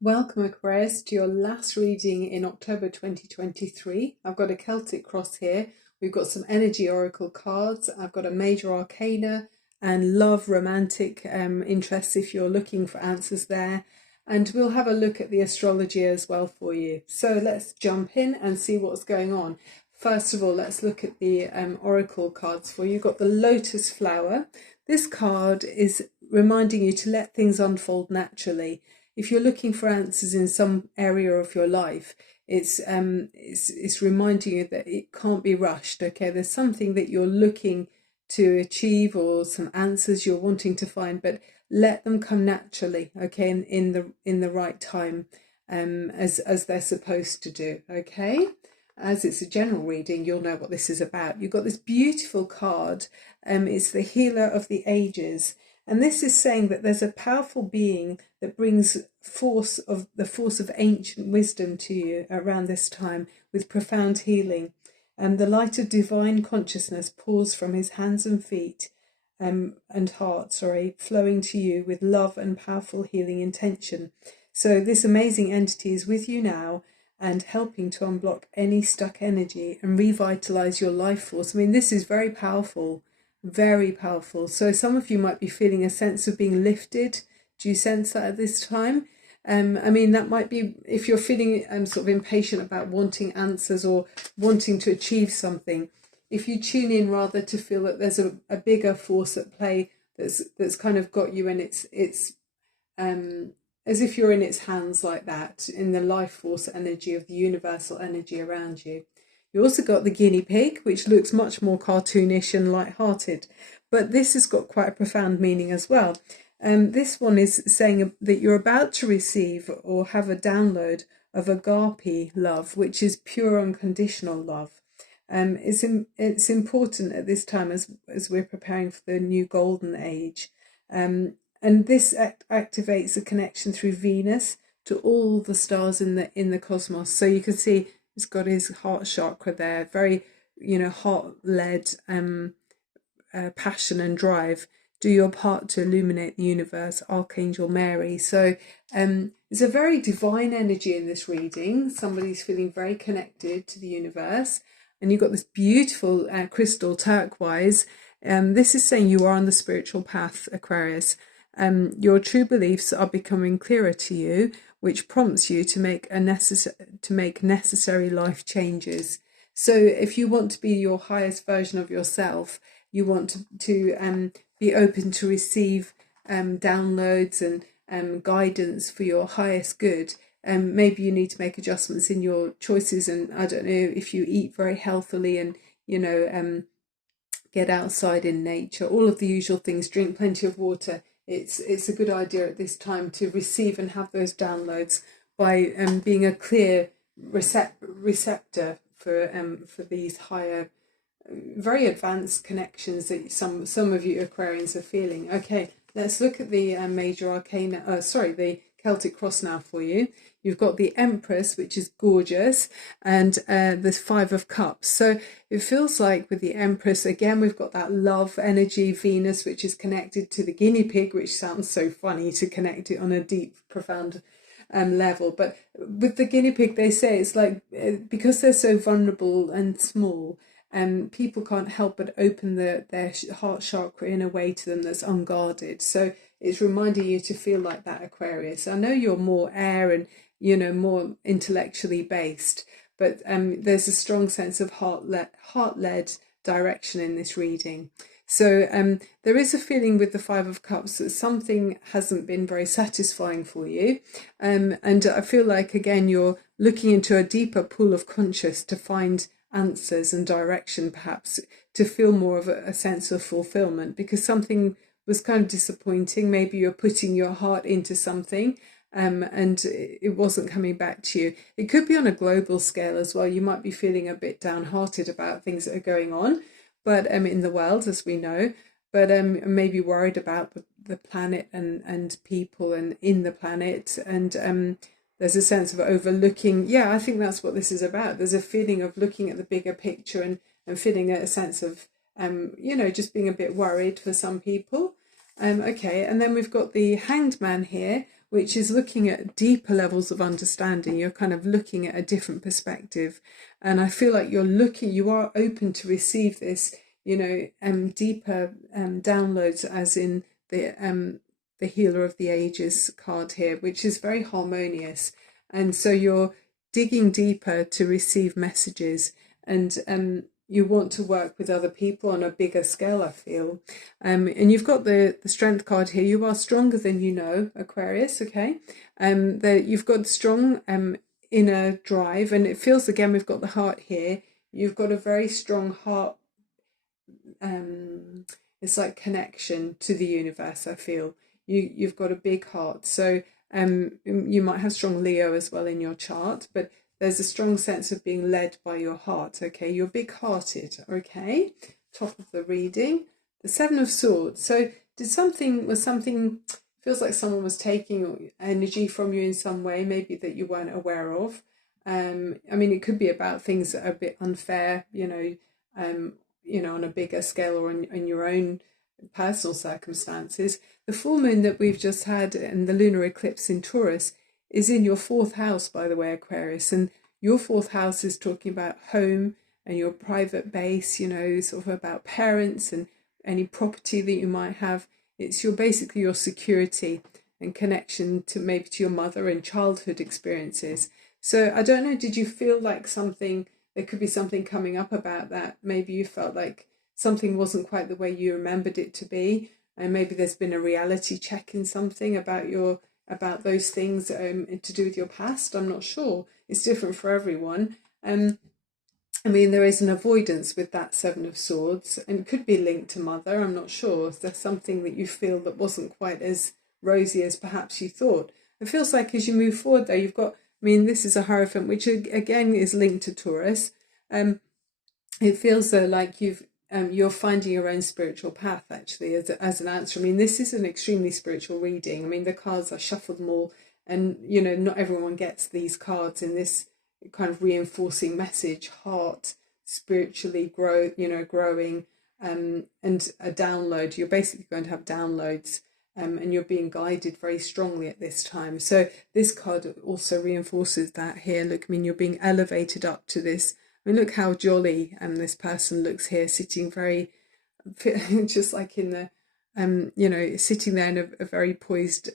Welcome, Aquarius, to your last reading in October 2023. I've got a Celtic cross here. We've got some energy oracle cards. I've got a major arcana and love romantic interests if you're looking for answers there. And we'll have a look at the astrology as well for you. So let's jump in and see what's going on. First of all, let's look at the oracle cards for you. You've got the lotus flower. This card is reminding you to let things unfold naturally. If you're looking for answers in some area of your life, it's reminding you that it can't be rushed. Okay, there's something that you're looking to achieve or some answers you're wanting to find, but let them come naturally. Okay, in the right time, as they're supposed to do. Okay. As it's a general reading, you'll know what this is about. You've got this beautiful card. It's the healer of the ages. And this is saying that there's a powerful being that brings the force of ancient wisdom to you around this time with profound healing. And the light of divine consciousness pours from his hands and feet and heart, flowing to you with love and powerful healing intention. So this amazing entity is with you now and helping to unblock any stuck energy and revitalize your life force. I mean, this is very powerful. Very powerful. So some of you might be feeling a sense of being lifted. Do you sense that at this time? I mean, that might be if you're feeling sort of impatient about wanting answers or wanting to achieve something. If you tune in rather to feel that there's a bigger force at play that's kind of got you, and it's as if you're in its hands like that, in the life force energy of the universal energy around you. You also got the guinea pig, which looks much more cartoonish and light-hearted, but this has got quite a profound meaning as well. This one is saying that you're about to receive or have a download of agape love, which is pure unconditional love. It's important at this time as we're preparing for the new golden age. And this activates a connection through Venus to all the stars in the cosmos. So you can see he's got his heart chakra there, very, heart-led passion and drive. Do your part to illuminate the universe, Archangel Mary. So there's a very divine energy in this reading. Somebody's feeling very connected to the universe. And you've got this beautiful crystal turquoise. This is saying you are on the spiritual path, Aquarius. Your true beliefs are becoming clearer to you, which prompts you to make necessary life changes. So if you want to be your highest version of yourself, you want to be open to receive downloads and guidance for your highest good. Maybe you need to make adjustments in your choices, and I don't know if you eat very healthily and get outside in nature, all of the usual things, drink plenty of water. It's a good idea at this time to receive and have those downloads by being a clear receptor for these higher, very advanced connections that some of you Aquarians are feeling. Okay, let's look at the major arcana. The Celtic cross now for you. You've got the Empress, which is gorgeous, and the Five of Cups. So it feels like with the Empress, again, we've got that love energy, Venus, which is connected to the guinea pig, which sounds so funny to connect it on a deep, profound level. But with the guinea pig, they say it's like, because they're so vulnerable and small, people can't help but open their heart chakra in a way to them that's unguarded. So it's reminding you to feel like that, Aquarius. I know you're more air and more intellectually based, but there's a strong sense of heart-led direction in this reading. So there is a feeling with the Five of Cups that something hasn't been very satisfying for you, and I feel like again you're looking into a deeper pool of conscious to find answers and direction, perhaps to feel more of a sense of fulfillment, because something was kind of disappointing. Maybe you're putting your heart into something and it wasn't coming back to you. It could be on a global scale as well. You might be feeling a bit downhearted about things that are going on, but in the world, as we know, but maybe worried about the planet and people and in the planet, and there's a sense of overlooking. Yeah, I think that's what this is about. There's a feeling of looking at the bigger picture and feeling a sense of just being a bit worried for some people. Okay, and then we've got the Hanged Man here, which is looking at deeper levels of understanding. You're kind of looking at a different perspective. And I feel like you are open to receive this, deeper downloads, as in the Healer of the Ages card here, which is very harmonious. And so you're digging deeper to receive messages, and you want to work with other people on a bigger scale, I feel. And you've got the Strength card here. You are stronger than you know, Aquarius, okay? You've got strong inner drive, and it feels, again, we've got the heart here. You've got a very strong heart. It's like connection to the universe, I feel. You've got a big heart. So you might have strong Leo as well in your chart, but there's a strong sense of being led by your heart, okay? You're big-hearted, okay? Top of the reading. The Seven of Swords. So feels like someone was taking energy from you in some way, maybe that you weren't aware of. I mean, it could be about things that are a bit unfair, on a bigger scale, or in your own personal circumstances. The full moon that we've just had and the lunar eclipse in Taurus is in your 4th house, by the way, Aquarius. And your 4th house is talking about home and your private base, sort of about parents and any property that you might have. It's basically your security and connection to maybe to your mother and childhood experiences. So I don't know, did you feel like there could be something coming up about that? Maybe you felt like something wasn't quite the way you remembered it to be, and maybe there's been a reality check in something about those things to do with your past. I'm not sure. It's different for everyone. I mean, there is an avoidance with that Seven of Swords, and it could be linked to mother. I'm not sure. Is there something that you feel that wasn't quite as rosy as perhaps you thought? It feels like as you move forward, though, you've got, this is a Hierophant, which again is linked to Taurus. It feels though like you're finding your own spiritual path, actually, as an answer. This is an extremely spiritual reading. The cards, I shuffled them all, and not everyone gets these cards in this kind of reinforcing message: heart, spiritually growing, and a download. You're basically going to have downloads, and you're being guided very strongly at this time. So this card also reinforces that here. Look, you're being elevated up to this. Look how jolly this person looks here, sitting very, just like in the, sitting there in a very poised,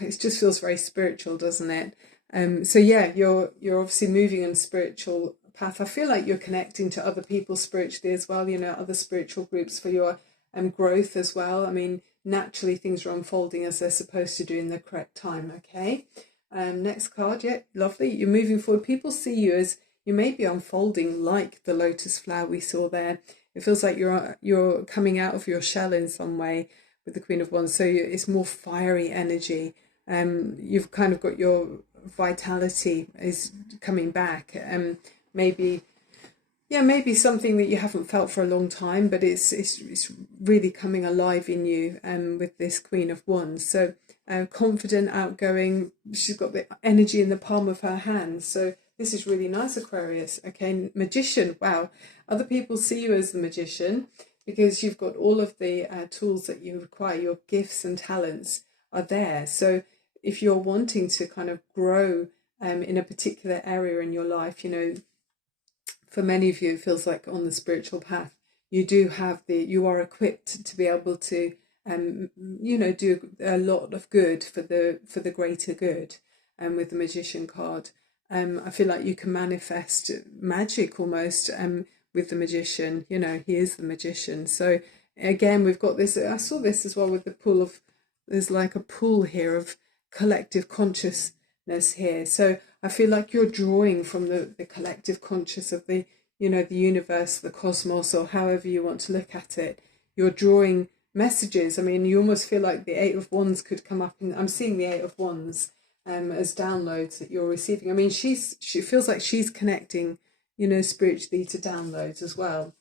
it just feels very spiritual, doesn't it? So yeah, you're obviously moving on a spiritual path. I feel like you're connecting to other people spiritually as well, other spiritual groups for your growth as well. Naturally things are unfolding as they're supposed to do in the correct time, okay? Next card, yeah, lovely. You're moving forward. People see you as, you may be unfolding like the lotus flower we saw there. It feels like you're coming out of your shell in some way with the Queen of Wands. So it's more fiery energy. You've kind of got your vitality is coming back. Maybe something that you haven't felt for a long time, but it's really coming alive in you with this Queen of Wands. So confident, outgoing. She's got the energy in the palm of her hand. So this is really nice, Aquarius. Okay, Magician. Wow. Other people see you as the magician because you've got all of the tools that you require. Your gifts and talents are there. So if you're wanting to kind of grow in a particular area in your life, for many of you, it feels like on the spiritual path, you are equipped to be able to, do a lot of good for the greater good. With the Magician card, I feel like you can manifest magic almost with the Magician. He is the magician. So again, we've got this. I saw this as well with the pool of. There's like a pool here of collective consciousness here. So I feel like you're drawing from the collective conscious of the universe, the cosmos, or however you want to look at it. You're drawing messages. You almost feel like the Eight of Wands could come up, and I'm seeing the Eight of Wands as downloads that you're receiving. She feels like she's connecting, spiritually to downloads as well.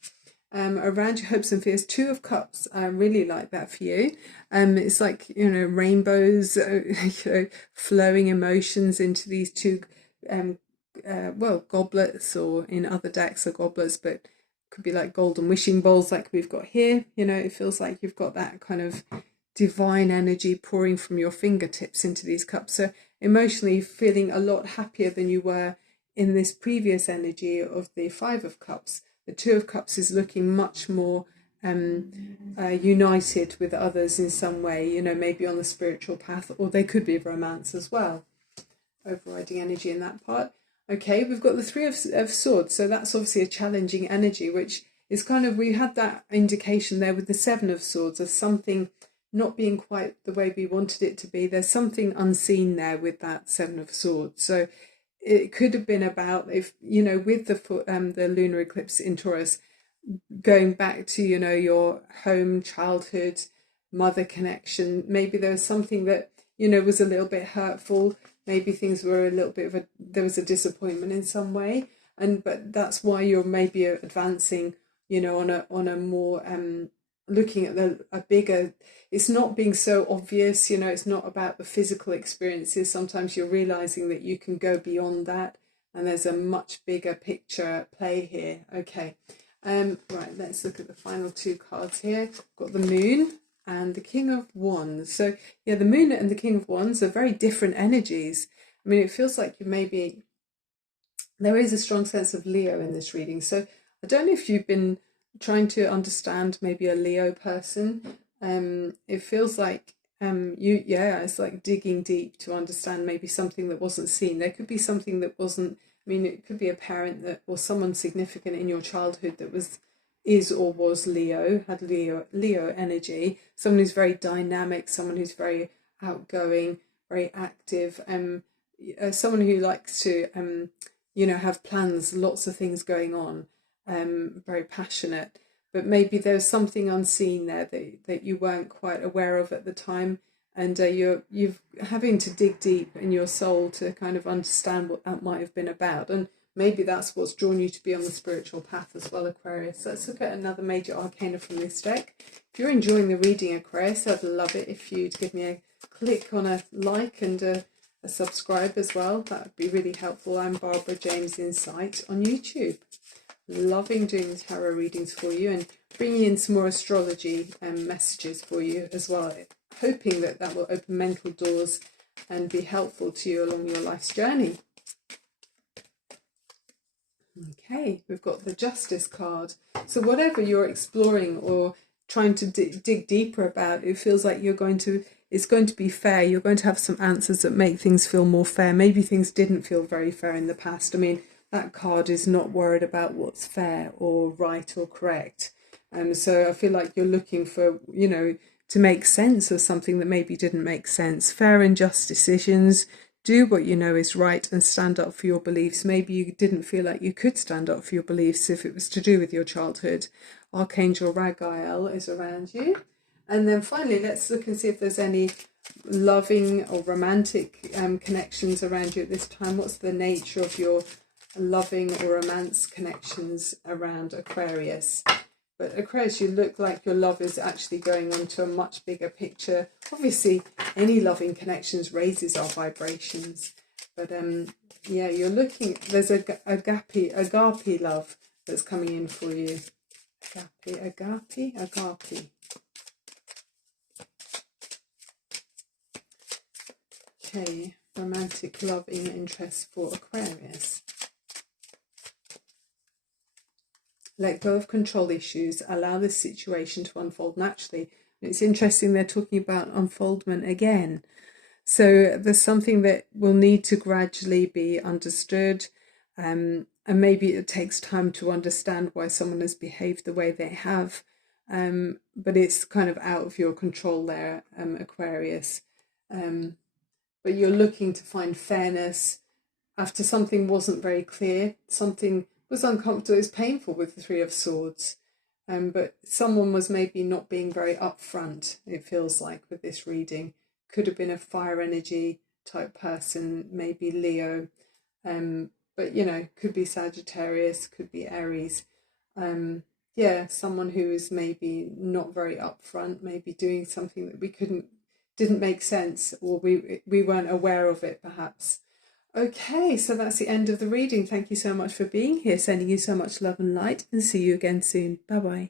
Around your hopes and fears, Two of Cups. I really like that for you. It's like, rainbows, flowing emotions into these two, goblets, or in other decks are goblets, but could be like golden wishing bowls like we've got here. It feels like you've got that kind of divine energy pouring from your fingertips into these cups. So emotionally feeling a lot happier than you were in this previous energy of the Five of Cups. The Two of Cups is looking much more united with others in some way, you know, maybe on the spiritual path, or they could be romance as well. Overriding energy in that part. Okay, we've got the Three of Swords, so that's obviously a challenging energy, which is kind of, we had that indication there with the Seven of Swords of something not being quite the way we wanted it to be. There's something unseen there with that Seven of Swords. So it could have been about, if, you know, with the lunar eclipse in Taurus, going back to, you know, your home, childhood, mother connection. Maybe there was something that, you know, was a little bit hurtful. Maybe things were a little bit there was a disappointment in some way. But that's why you're maybe advancing, you know, on a more, looking at a bigger, it's not being so obvious, you know, it's not about the physical experiences. Sometimes you're realizing that you can go beyond that, and there's a much bigger picture at play here. Okay. Right, let's look at the final two cards here. Got the Moon and the King of Wands. So yeah, the Moon and the King of Wands are very different energies. I mean, it feels like there is a strong sense of Leo in this reading. So I don't know if you've been trying to understand maybe a Leo person. It feels like it's like digging deep to understand maybe something that wasn't seen. There could be something that wasn't, I mean, it could be a parent that, or someone significant in your childhood that is or was Leo, had Leo energy. Someone who's very dynamic, someone who's very outgoing, very active, someone who likes to, you know, have plans, lots of things going on, very passionate. But maybe there's something unseen there that you weren't quite aware of at the time. And you're having to dig deep in your soul to kind of understand what that might have been about. And maybe that's what's drawn you to be on the spiritual path as well, Aquarius. Let's look at another major arcana from this deck. If you're enjoying the reading, Aquarius, I'd love it if you'd give me a click on a like and a subscribe as well. That would be really helpful. I'm Barbara James Insight on YouTube. Loving doing the tarot readings for you and bringing in some more astrology messages for you as well. Hoping that will open mental doors and be helpful to you along your life's journey. Okay, we've got the Justice card. So whatever you're exploring or trying to dig deeper about, it feels like it's going to be fair. You're going to have some answers that make things feel more fair. Maybe things didn't feel very fair in the past. I mean, that card is not worried about what's fair or right or correct. So I feel like you're looking for, you know, to make sense of something that maybe didn't make sense. Fair and just decisions. Do what you know is right and stand up for your beliefs. Maybe you didn't feel like you could stand up for your beliefs if it was to do with your childhood. Archangel Raphael is around you. And then finally, let's look and see if there's any loving or romantic connections around you at this time. What's the nature of your loving or romance connections around Aquarius? But Aquarius, you look like your love is actually going on to a much bigger picture. Obviously, any loving connections raises our vibrations. But yeah, you're looking, there's agape love that's coming in for you. Agape. Okay, romantic loving interest for Aquarius. Let go of control issues. Allow this situation to unfold naturally. And it's interesting they're talking about unfoldment again. So there's something that will need to gradually be understood. And maybe it takes time to understand why someone has behaved the way they have. But it's kind of out of your control there, Aquarius. But you're looking to find fairness after something wasn't very clear. Something was uncomfortable, it's painful with the Three of Swords. But someone was maybe not being very upfront, it feels like, with this reading. Could have been a fire energy type person, maybe Leo. But, you know, could be Sagittarius, could be Aries. Yeah, someone who is maybe not very upfront, maybe doing something that didn't make sense, or we weren't aware of it, perhaps. Okay, so that's the end of the reading. Thank you so much for being here, sending you so much love and light, and see you again soon. Bye-bye.